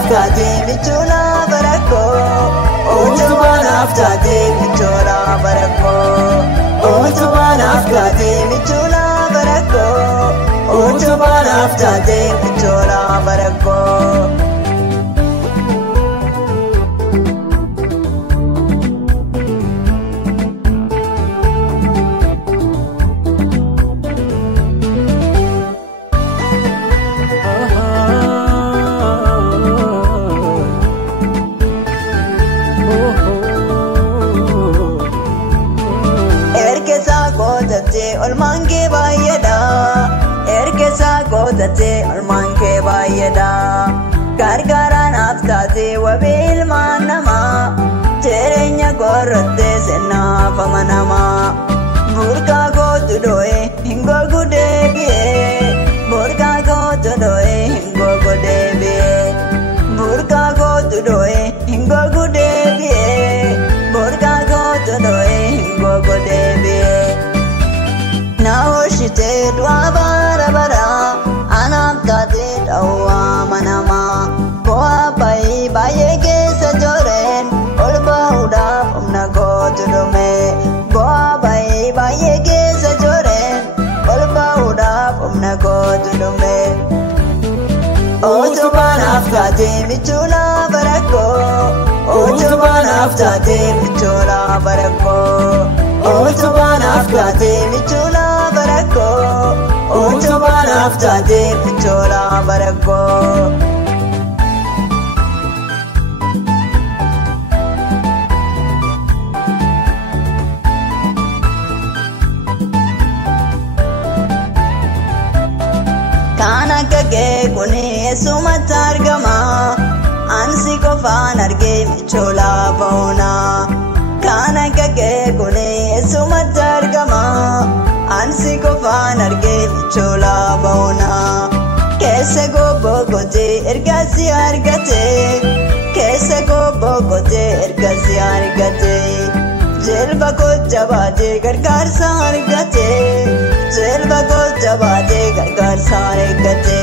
naftaate michola barako Otuba naftaate michola barako Otuba naftaate michola barako Otuba naftaate michola barako Olmanke bayeda erkesa godate olmanke bayeda gargara naftate wabil manama terenya gorte sena famanama burka gotudoe hingo gudebiye burka gotudoe hingo gudebiye burka gotudoe hingo gudebiye burka gotudoe hingo gudebiye Naoshite dwa bara anamtate dawa manama boa bai bayege sajoren olba uda umna gotume boa bai bayege sajoren olba uda umna gotume Otuba naftate michola barako Otuba naftate michola barako Otuba naftate michola barako Otuba naftate michola barako Kana kage kune sumatargama Ansi ko fanarge michola bauna Kana kage kune sumatargama Ansi ko fanarge michola bauna Kese go bogote ergasi argate Kese go bogote ergasi argate Jelba ko jabate gargar sargate Jelba ko jabate gargar sargate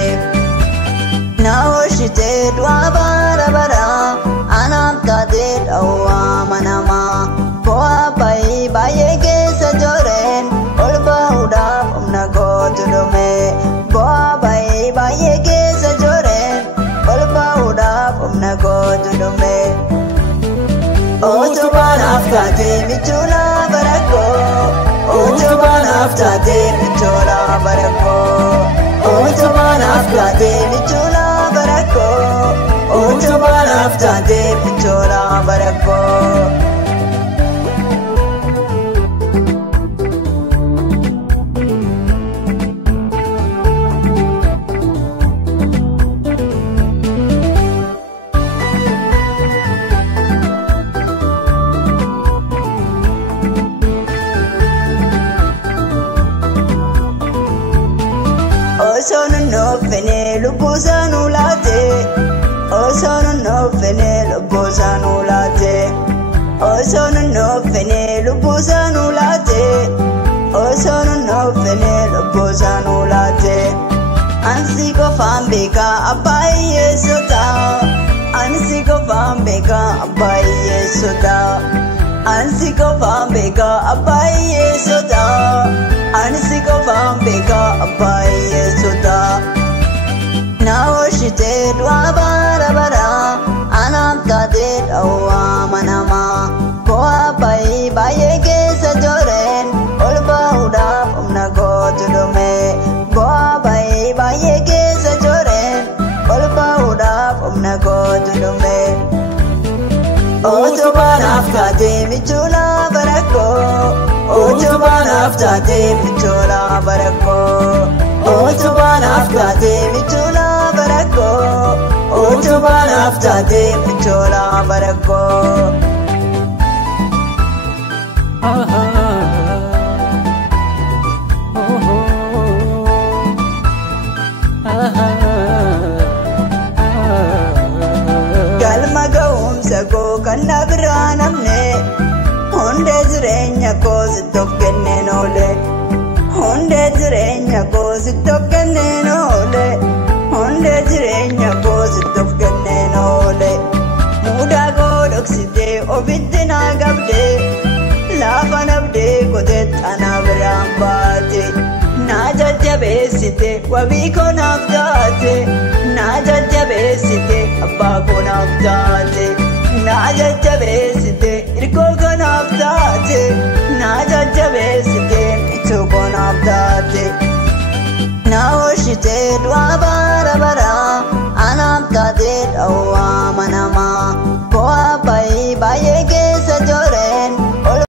Naoshite dwa bara anamtate dawa manama boa bai bayege sajoren olba uda umna gotume boa bai bayege sajoren olba uda umna gotume Otuba naftaate michola barako Otuba naftaate michola barako Otuba naftaate michola barako Otuba naftaate michola barako Osono no fene lubuzanu late Osono no fene lubuzanu late Osono no fene lubuzanu late Osono no fene lubuzanu late Ansi ko fambeka abaye sota Ansi ko fambeka abaye sota Ansi ko fambeka abaye sota Ansi ko fambeka abaye sota Naoshite dwa bara anamtate dawa manama boa bai bayege sajoren olba uda umna gotume boa bai bayege sajoren olba uda umna gotume Otuba naftaate michola barako Otuba naftaate michola barako Otuba naftaate michola barako Otuba naftaate michola barako Galma gaumsa ko kanna biranamne Honde jirenya ko sitof kenne nole Honde jirenya ko sitof kenne nole Honde jirenya ko sitof kenne nole keetti naa qabdee lafa nabdee koteet ana biraan baate naa jajjabeessite wabii koo naaf taate naa jajjabeessite abbaa koo naaf taate naa jajjabeessite hirkoo koo naaf taate naa jajjabeessite michuu koo naaf taate.